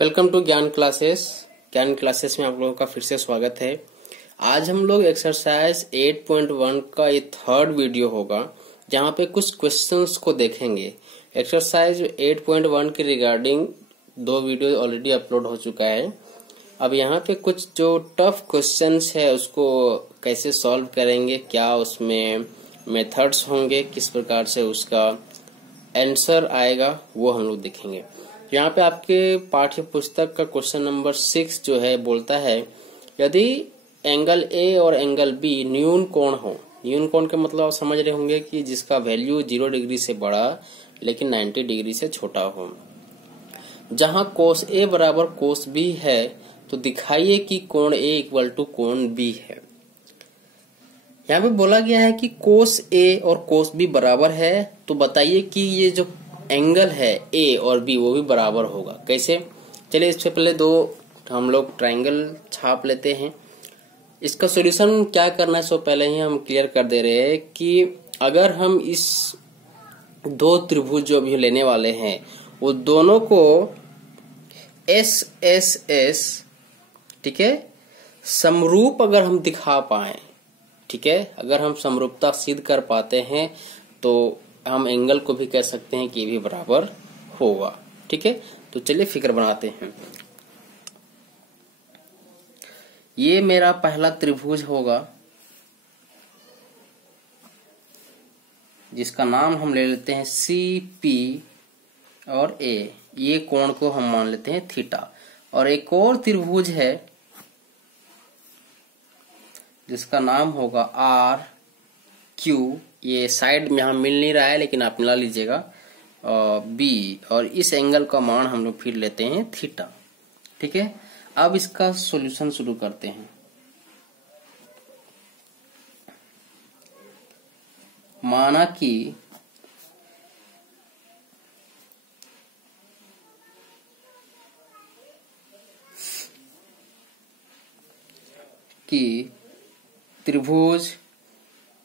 Welcome to ज्ञान classes. ज्ञान classes में आप लोगों का फिर से स्वागत है। आज हम लोग एक्सरसाइज 8.1 का ये थर्ड वीडियो होगा, जहाँ पे कुछ क्वेश्चंस को देखेंगे। एक्सरसाइज 8.1 के रिगार्डिंग 2 वीडियो ऑलरेडी अपलोड हो चुका है। अब यहाँ पे कुछ जो टफ क्वेश्चंस है उसको कैसे सॉल्व करेंगे, क्या उसमें मेथड्स होंगे, किस प्रकार से उसका आंसर आएगा, वो हम लोग देखेंगे। यहाँ पे आपके पाठ्य पुस्तक का क्वेश्चन नंबर 6 जो है बोलता है, यदि एंगल ए और एंगल बी न्यून कोण हो। न्यून कोण का मतलब आप समझ रहे होंगे कि जिसका वैल्यू 0 डिग्री से बड़ा लेकिन 90 डिग्री से छोटा हो। जहाँ कोस ए बराबर कोस बी है तो दिखाइए कि कोण ए इक्वल टू कोण बी है। यहाँ पे बोला गया है कि कोस ए और कोस बी बराबर है, तो बताइए कि ये जो एंगल है ए और बी वो भी बराबर होगा। कैसे? चलिए इससे पहले 2 हम लोग ट्रायंगल छाप लेते हैं। इसका सॉल्यूशन क्या करना है सो पहले ही हम क्लियर कर दे रहे हैं कि अगर हम इस 2 त्रिभुज जो अभी लेने वाले हैं वो दोनों को एस एस एस, ठीक है, समरूप अगर हम दिखा पाए, ठीक है, अगर हम समरूपता सिद्ध कर पाते हैं तो हम एंगल को भी कह सकते हैं कि ये भी बराबर होगा। ठीक है, तो चलिए फिगर बनाते हैं। ये मेरा पहला त्रिभुज होगा जिसका नाम हम ले लेते हैं सी पी और ए। ये कोण को हम मान लेते हैं थीटा। और एक और त्रिभुज है जिसका नाम होगा आर क्यू। ये साइड में हम मिल नहीं रहा है लेकिन आप मिला लीजिएगा बी, और इस एंगल का मान हम लोग फिर लेते हैं थीटा। ठीक है, अब इसका सॉल्यूशन शुरू करते हैं। माना कि त्रिभुज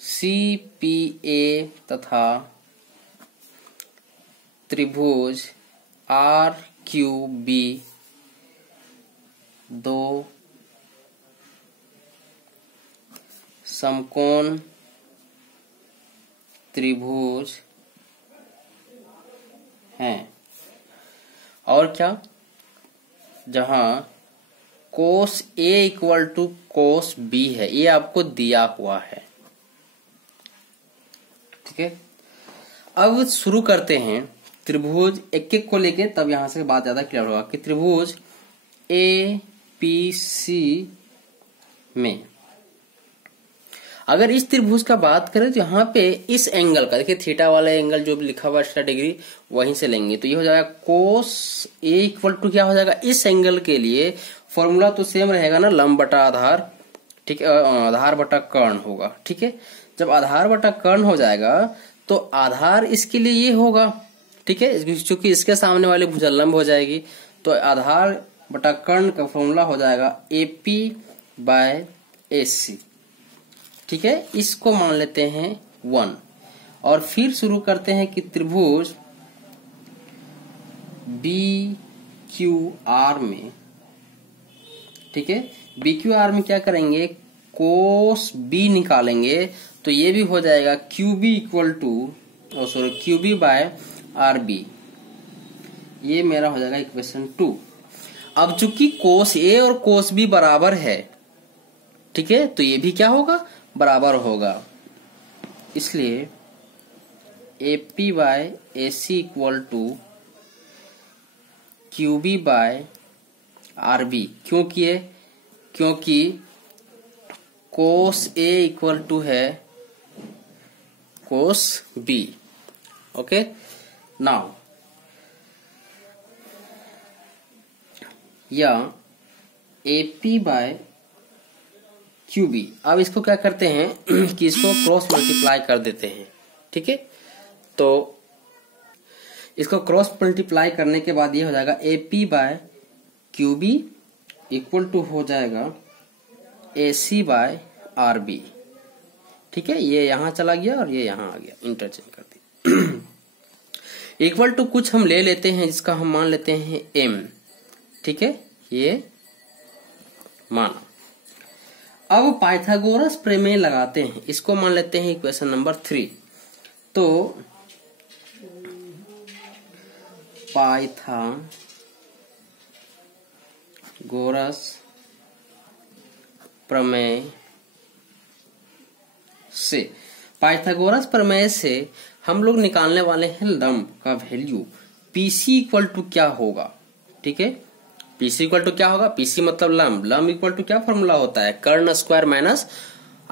सी पी ए तथा त्रिभुज आर क्यू बी 2 समकोण त्रिभुज हैं। और क्या? जहां कोस A equal to cos B है, ये आपको दिया हुआ है। ठीक है, अब शुरू करते हैं त्रिभुज एक एक को लेके, तब यहां से बात ज्यादा क्लियर होगा कि त्रिभुज ए पी सी में अगर इस त्रिभुज का बात करें तो यहाँ पे इस एंगल का देखिए, थीटा वाला एंगल जो लिखा हुआ है डिग्री वहीं से लेंगे तो ये हो जाएगा कोस ए इक्वल टू क्या हो जाएगा, इस एंगल के लिए फॉर्मूला तो सेम रहेगा ना, लंब बटा आधार। ठीक है, आधार बटा कर्ण होगा। ठीक है, जब आधार बटा कर्ण हो जाएगा तो आधार इसके लिए ये होगा। ठीक है, क्योंकि इसके सामने वाली भुजा लंब हो जाएगी तो आधार बटा कर्ण का फॉर्मूला हो जाएगा एपी बाय एसी। ठीक है, इसको मान लेते हैं 1 और फिर शुरू करते हैं कि त्रिभुज बी क्यू आर में, ठीक है, बी क्यू आर में क्या करेंगे, कोस बी निकालेंगे तो ये भी हो जाएगा Q B equal to Q B by R B. ये मेरा हो जाएगा इक्वेशन 2। अब चूंकि कोस ए और कोस बी बराबर है, ठीक है, तो ये भी क्या होगा, बराबर होगा। इसलिए AP by AC equal to Q B by R B. क्योंकि कोस ए इक्वल टू है कोस बी। ओके, नाउ या एपी बाय क्यू बी। अब इसको क्या करते हैं कि इसको क्रॉस मल्टीप्लाई कर देते हैं। ठीक है, तो इसको क्रॉस मल्टीप्लाई करने के बाद ये हो जाएगा AP by Q B equal to हो जाएगा एसी बाय आर बी। ठीक है, ये यहां चला गया और ये यहां आ गया, इंटरचेंज कर दिया। इक्वल टू कुछ हम ले लेते हैं जिसका हम मान लेते हैं m। ठीक है, ये माना। अब पाइथागोरस प्रमेय लगाते हैं, इसको मान लेते हैं इक्वेशन नंबर 3। तो पाइथागोरस प्रमेय से, पाइथागोरस प्रमेय से हम लोग निकालने वाले हैं लंब का वैल्यू। पीसी इक्वल टू क्या होगा, ठीक है, पीसी इक्वल टू क्या होगा, पीसी मतलब लंब, लंब इक्वल टू क्या फॉर्मूला होता है, कर्ण स्क्वायर माइनस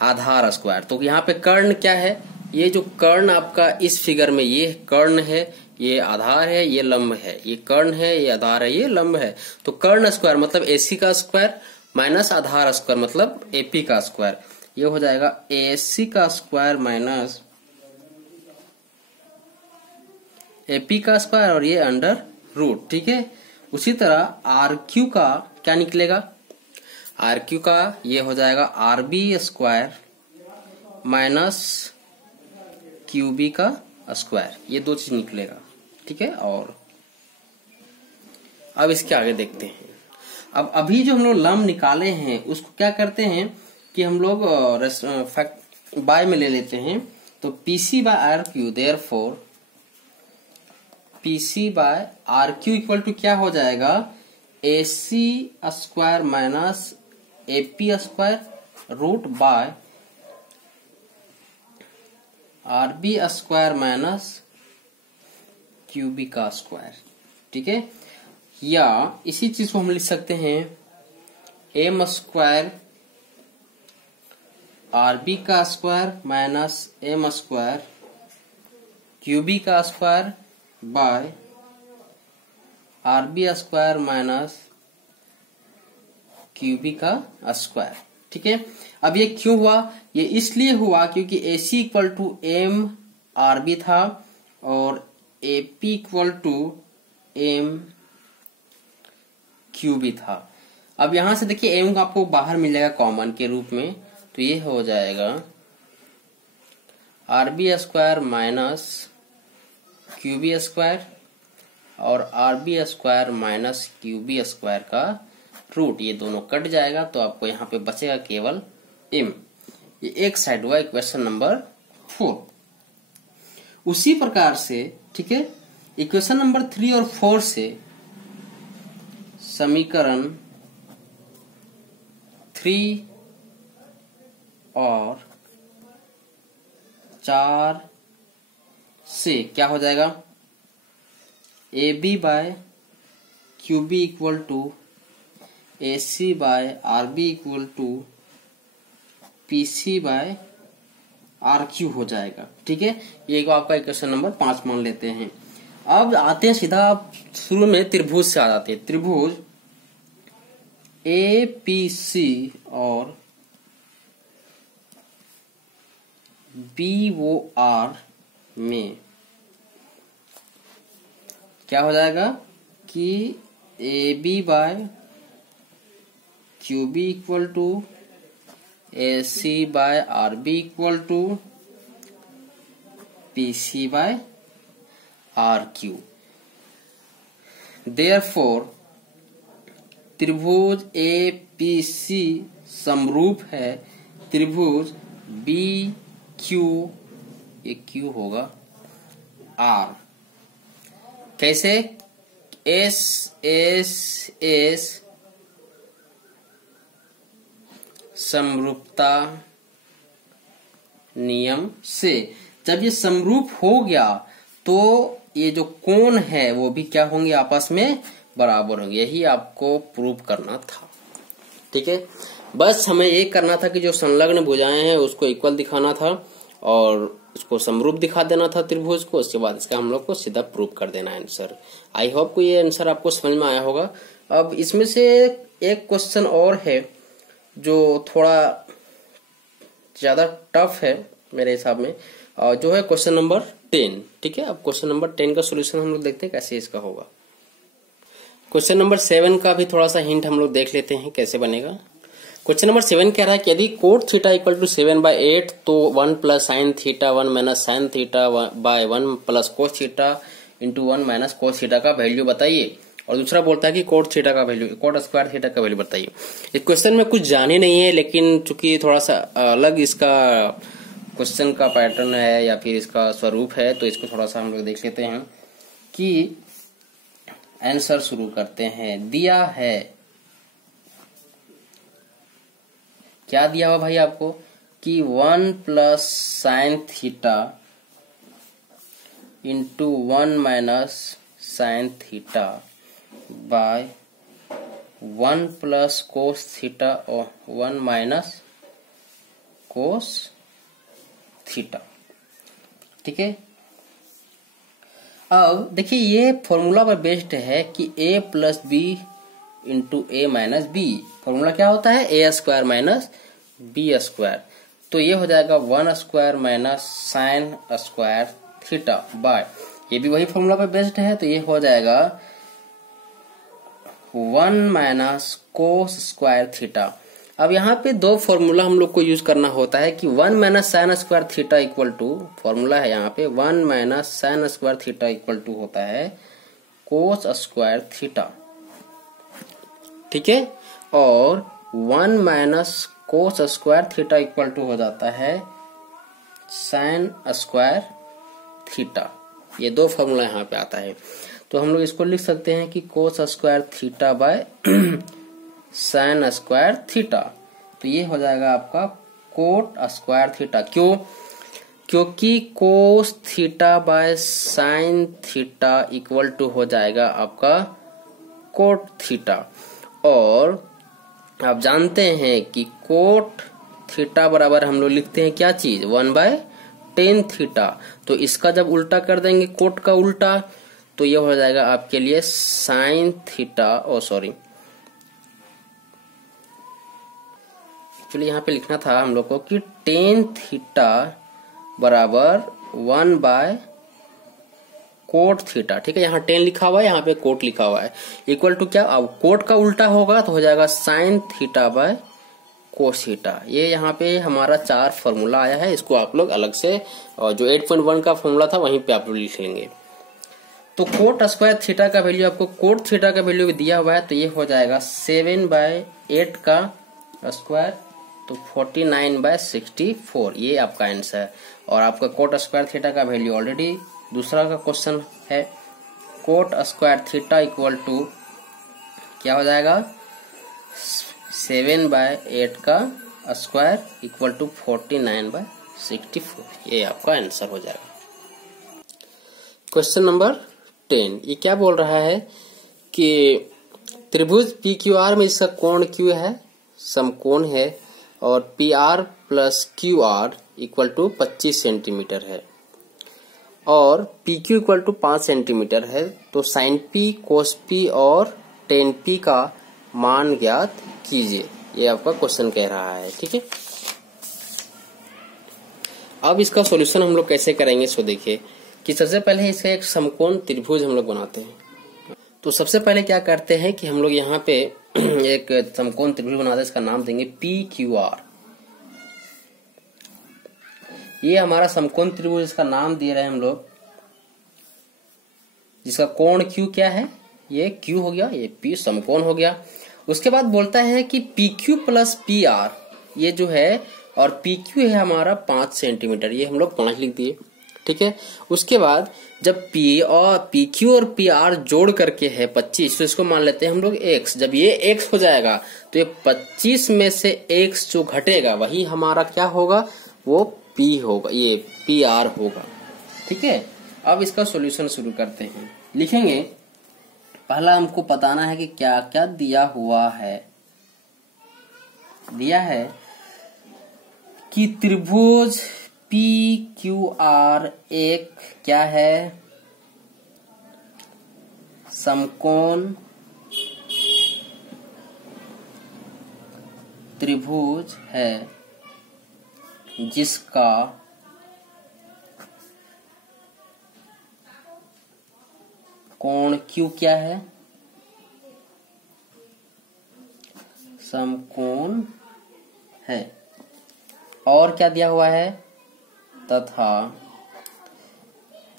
आधार स्क्वायर। तो यहाँ पे कर्ण क्या है, ये जो कर्ण आपका इस फिगर में, ये कर्ण है, ये आधार है, ये लंब है, ये कर्ण है, ये आधार है, ये लंब है। तो कर्ण स्क्वायर मतलब एसी का स्क्वायर माइनस आधार स्क्वायर मतलब एपी का स्क्वायर, ये हो जाएगा एसी का स्क्वायर माइनस एपी का स्क्वायर और ये अंडर रूट, ठीक है। उसी तरह आर क्यू का क्या निकलेगा, आर क्यू का ये हो जाएगा R B square minus Q B का स्क्वायर, ये दो चीज निकलेगा, ठीक है। और अब इसके आगे देखते हैं। अब अभी जो हम लोग लंब निकाले हैं उसको क्या करते हैं कि हम लोग बाय में ले लेते हैं। तो PC by R Q, therefore PC by R Q equal to क्या हो जाएगा, AC square minus AP square root by R B square minus QB का स्क्वायर, ठीक है। या इसी चीज को हम लिख सकते हैं एम स्क्वायर आर बी का square minus M square Q B का square by R B square minus QB का स्क्वायर, ठीक है। अब ये क्यों हुआ, ये इसलिए हुआ क्योंकि AC equal to M R B था और AP equal to M QB था। अब यहां से देखिए एम आपको बाहर मिलेगा कॉमन के रूप में, तो ये हो जाएगा R B square minus Q B square और R B square minus Q B square का रूट, ये दोनों कट जाएगा तो आपको यहाँ पे बचेगा केवल m। ये एक साइड हुआ इक्वेशन नंबर 4। उसी प्रकार से, ठीक है, इक्वेशन नंबर 3 और 4 से समीकरण 3 और 4 से क्या हो जाएगा, A B by Q B equal to A C by R B equal to P C by R Q हो जाएगा, ठीक है। ये आपका इक्वेशन नंबर 5 मान लेते हैं। अब आते हैं सीधा, आप शुरू में त्रिभुज से आ जाते हैं। त्रिभुज ए पी सी और बी ओ आर में क्या हो जाएगा कि A B by Q B equal to A C by R B equal to P C by R Q. Therefore त्रिभुज ए पी सी समरूप है त्रिभुज बी क्यू, ये क्यू होगा आर। कैसे, एस एस एस समरूपता नियम से। जब ये समरूप हो गया तो ये जो कोण है वो भी क्या होंगे, आपस में बराबर होंगे। यही आपको प्रूव करना था, ठीक है। बस हमें ये करना था कि जो संलग्न भुजाएं हैं उसको इक्वल दिखाना था और उसको समरूप दिखा देना था त्रिभुज को। उसके बाद इसका हम लोग को सीधा प्रूव कर देना है आंसर। आई होप को ये आंसर आपको समझ में आया होगा। अब इसमें से एक क्वेश्चन और है जो थोड़ा ज्यादा टफ है मेरे हिसाब में, जो है क्वेश्चन नंबर 10, ठीक है। अब क्वेश्चन नंबर 10 का सोल्यूशन हम लोग देखते हैं कैसे इसका होगा। क्वेश्चन नंबर 7 का भी थोड़ा सा हिंट हम लोग देख लेते हैं कैसे बनेगा। क्वेश्चन नंबर 7 कह रहा है कि यदि कोट थीटा इक्वल टू 7/8 तो 1 plus sine theta 1 minus sine theta by 1 plus cos theta into 1 minus cos theta का वैल्यू बताइए। और दूसरा बोलता है कि कोट थीटा का वैल्यू, कोट स्क्वायर थीटा का वैल्यू बताइए। इस क्वेश्चन में कुछ जाने नहीं है, लेकिन चूंकि थोड़ा सा अलग इसका क्वेश्चन का पैटर्न है या फिर इसका स्वरूप है, तो इसको थोड़ा सा हम लोग देख लेते हैं कि आंसर शुरू करते हैं। दिया है, क्या दिया हुआ भाई आपको कि 1 plus sine theta into 1 minus sine theta by 1 plus cos theta और 1 माइनस कोस थीटा। ठीक है, अब देखिए ये फॉर्मूला पर बेस्ड है कि a plus B into A minus B. Formula क्या होता है? A square minus B square. तो ये हो जाएगा 1 square minus sine square theta by, ये भी वही फॉर्मूला पर बेस्ड है, तो ये हो जाएगा 1 माइनस कोस स्क्वायर थीटा। अब यहाँ पे दो फॉर्मूला हम लोग को यूज करना होता है कि 1 minus sine square theta equal to, formula है यहाँ पे 1 minus sine square theta equal to होता है कोस स्क्वायर थीटा। ठीक है, और 1 minus cos square theta equal to हो जाता है साइन स्क्वायर थीटा। ये दो फॉर्मूला यहाँ पे आता है, तो हम लोग इसको लिख सकते हैं कि कोस square theta by sign square theta. तो ये हो जाएगा आपका कोट स्क्वायर थीटा। क्यों? क्योंकि cos theta by sine theta equal to हो जाएगा आपका कोट थीटा, और आप जानते हैं कि कोट थीटा बराबर हम लोग लिखते हैं क्या चीज? 1/tan theta. तो इसका जब उल्टा कर देंगे, कोट का उल्टा, तो ये हो जाएगा आपके लिए साइन थीटा, एक्चुअली यहाँ पे लिखना था हम लोग को कि tan थीटा बराबर 1 कोट थीटा। ठीक है, यहाँ tan लिखा हुआ है, यहाँ पे कोट लिखा हुआ है, इक्वल टू क्या? अब कोट का उल्टा होगा तो हो जाएगा sine theta by cos theta. ये यहाँ पे हमारा 4 फॉर्मूला आया है, इसको आप लोग अलग से, और जो 8.1 का फॉर्मूला था वहीं पे आप लोग लिख लेंगे। तो कोट स्क्वायर थीटा का वैल्यू, आपको कोट थीटा का वैल्यू भी दिया हुआ है, तो ये हो जाएगा 7/8 का स्क्वायर, तो 49/64। ये आपका आंसर है। और आपका कोट स्क्वायर थीटा का वैल्यू ऑलरेडी दूसरा का क्वेश्चन है, cot square theta equal to क्या हो जाएगा? 7/8 का स्क्वायर इक्वल टू 49/64। ये आपका आंसर हो जाएगा। क्वेश्चन नंबर 10, ये क्या बोल रहा है कि त्रिभुज PQR में इसका कोण Q है, समकोण है, और PR plus QR equal to 25 centimetre है, और PQ इक्वल टू 5 सेंटीमीटर है। तो साइन P, कोस P और tan P का मान ज्ञात कीजिए, ये आपका क्वेश्चन कह रहा है। ठीक है, अब इसका सॉल्यूशन हम लोग कैसे करेंगे, सो देखिए कि सबसे पहले इसका एक समकोण त्रिभुज हम लोग बनाते हैं। तो सबसे पहले क्या करते हैं कि हम लोग यहाँ पे एक समकोण त्रिभुज बनाते हैं, इसका नाम देंगे PQR। ये हमारा समकोण त्रिभुज, इसका नाम दे रहे हैं हम लोग, जिसका कोण Q क्या है? ये Q हो गया, ये P समकोण हो गया। उसके बाद बोलता है कि PQ प्लस PR ये जो है, और PQ है हमारा 5 सेंटीमीटर, ये हम लोग 5 लिख दिए। ठीक है, उसके बाद जब PQ और PR जोड़ करके है 25, तो इसको मान लेते हैं हम लोग x। जब ये x हो जाएगा तो ये 25 में से x जो घटेगा वही हमारा क्या होगा? वो P होगा, ये PR होगा। ठीक है, अब इसका सॉल्यूशन शुरू करते हैं। लिखेंगे, पहला हमको बताना है कि क्या क्या दिया हुआ है। दिया है कि त्रिभुज PQR एक क्या है? समकोण त्रिभुज है, जिसका कोण Q क्या है? समकोण है। और क्या दिया हुआ है? तथा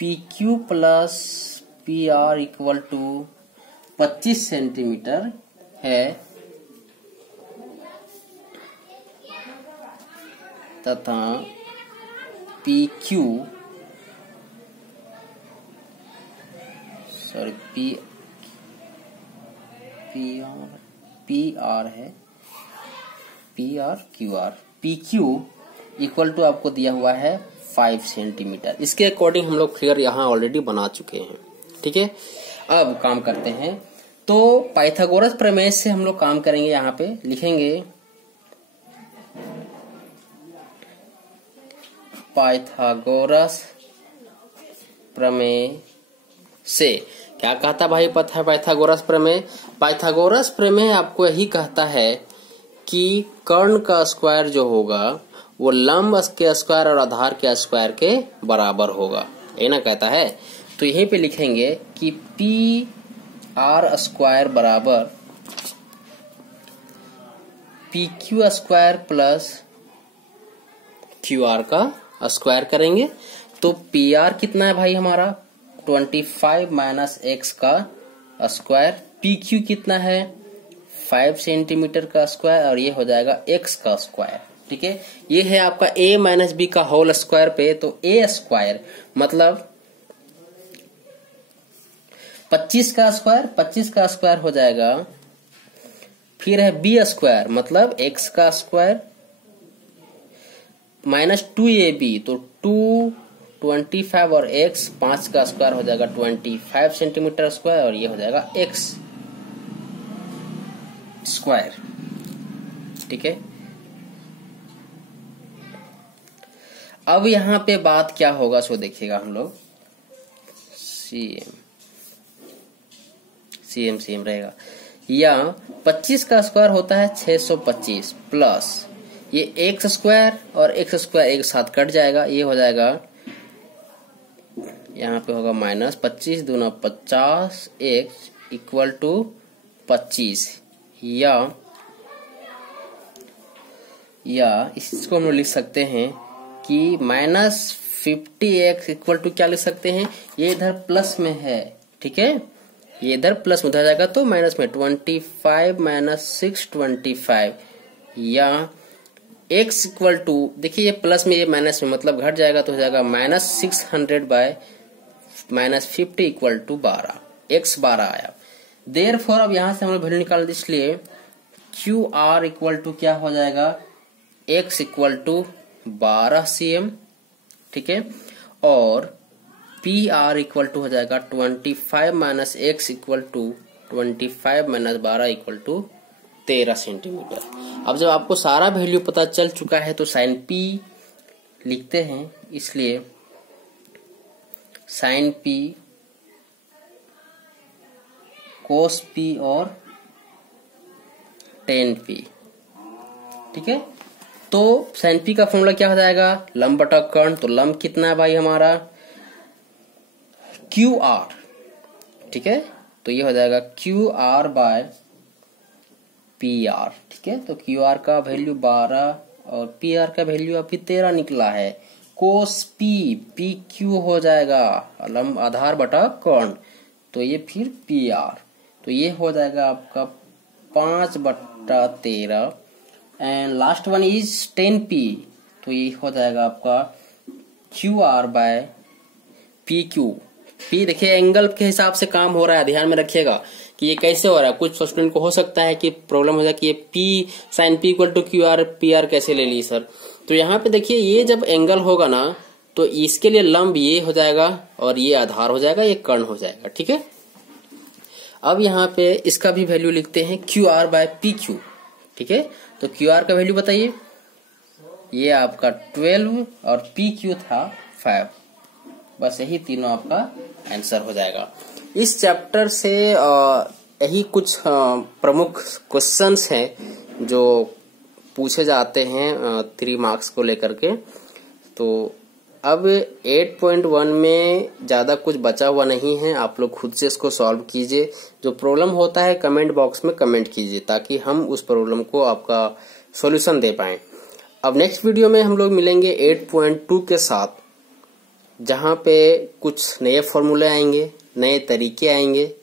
PQ plus PR equal to 25 centimetre है तथा PQ PR है QR PQ इक्वल टू आपको दिया हुआ है 5 सेंटीमीटर। इसके अकॉर्डिंग हम लोग फिगर यहाँ ऑलरेडी बना चुके हैं। ठीक है, अब काम करते हैं। तो पाइथागोरस प्रमेय से हम लोग काम करेंगे। यहाँ पे लिखेंगे पाइथागोरस प्रमेय से। क्या कहता भाई पाइथागोरस प्रमेय? पाइथागोरस प्रमेय आपको यही कहता है कि कर्ण का स्क्वायर जो होगा वो लंब के स्क्वायर और आधार के स्क्वायर के बराबर होगा, ये ना कहता है। तो यहीं पे लिखेंगे कि PR स्क्वायर बराबर PQ स्क्वायर प्लस QR का स्क्वायर करेंगे। तो PR कितना है भाई हमारा 25 माइनस x का स्क्वायर। PQ कितना है 5 सेंटीमीटर का स्क्वायर और ये हो जाएगा x का स्क्वायर। ठीक है, ये है आपका a माइनस बी का होल स्क्वायर पे। तो a स्क्वायर मतलब 25 का स्क्वायर हो जाएगा। फिर है b स्क्वायर मतलब x का स्क्वायर माइनस 2ab तो 225 और x 5 का स्क्वायर हो जाएगा 25 सेंटीमीटर स्क्वायर और ये हो जाएगा x स्क्वायर। ठीक है, अब यहाँ पे बात क्या होगा सो देखिएगा हम लोग। CM रहेगा या 25 का स्क्वायर होता है 625 प्लस ये x स्क्वायर और x स्क्वायर एक साथ कट जाएगा। ये हो जाएगा यहाँ पे होगा माइनस 25 दूना 50 x इक्वल टू 25 या इसको हम लोग लिख सकते हैं कि माइनस 50x इक्वल टू क्या लिख सकते हैं, ये इधर प्लस में है। ठीक है, ये इधर प्लस में उधर जाएगा तो माइनस में 25 माइनस 625 या x इक्वल टू, देखिए ये प्लस में ये माइनस में मतलब घट जाएगा तो हो जाएगा minus 600 by minus 50 equal to 12, x 12 आया। देयरफॉर अब यहां से हम लोग वैल्यू निकाल, इसलिए QR इक्वल टू क्या हो जाएगा x इक्वल टू 12 cm। ठीक है, और PR इक्वल टू हो जाएगा 25 minus x equal to 25 minus 12 equal to 13 centimetre. अब जब आपको सारा वैल्यू पता चल चुका है तो साइन P लिखते हैं, इसलिए साइन P कोस P और टेन P। ठीक है, तो साइन P का फॉर्मूला क्या हो जाएगा लंब बटा कर्ण। तो लंब कितना है भाई हमारा QR। ठीक है, तो ये हो जाएगा QR बाय PR। ठीक है, तो QR का वैल्यू 12 और PR का वैल्यू अभी 13 निकला है। कोस P PQ हो जाएगा लंब आधार बटा कर्ण, तो ये फिर PR, तो ये हो जाएगा आपका 5/13 and last one is 10P, तो ये हो जाएगा आपका QR बाय PQ। P देखिए एंगल के हिसाब से काम हो रहा है, ध्यान में रखिएगा कि ये कैसे हो रहा है। कुछ स्टूडेंट को हो सकता है कि प्रॉब्लम हो जाए कि ये P sine P equal to QR PR कैसे ले ली सर। तो यहाँ पे देखिए ये जब एंगल होगा ना तो इसके लिए लंब ये हो जाएगा और ये आधार हो जाएगा, ये कर्ण हो जाएगा। ठीक है, अब यहाँ पे इसका भी वैल्यू लिखते हैं QR बाय PQ। ठीक है, तो QR का वैल्यू बताइए, ये आपका 12 और PQ था 5, बस यही तीनों आपका आंसर हो जाएगा। इस चैप्टर से यही कुछ प्रमुख क्वेश्चंस हैं जो पूछे जाते हैं 3 मार्क्स को लेकर के। तो अब 8.1 में ज्यादा कुछ बचा हुआ नहीं है, आप लोग खुद से इसको सॉल्व कीजिए। जो प्रॉब्लम होता है कमेंट बॉक्स में कमेंट कीजिए ताकि हम उस प्रॉब्लम को आपका सॉल्यूशन दे पाएं। अब नेक्स्ट वीडियो में हम लोग मिलेंगे 8.2 के साथ, जहां पे कुछ नए फॉर्मूले आएंगे, नए तरीके आएंगे।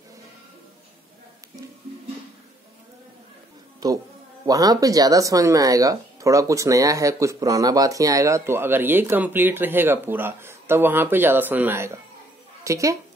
तो वहां पे ज्यादा समझ में आएगा। थोड़ा कुछ नया है, कुछ पुराना बात ही आएगा। तो अगर ये कंप्लीट रहेगा पूरा, तब वहां पे ज्यादा समझ में आएगा। ठीक है।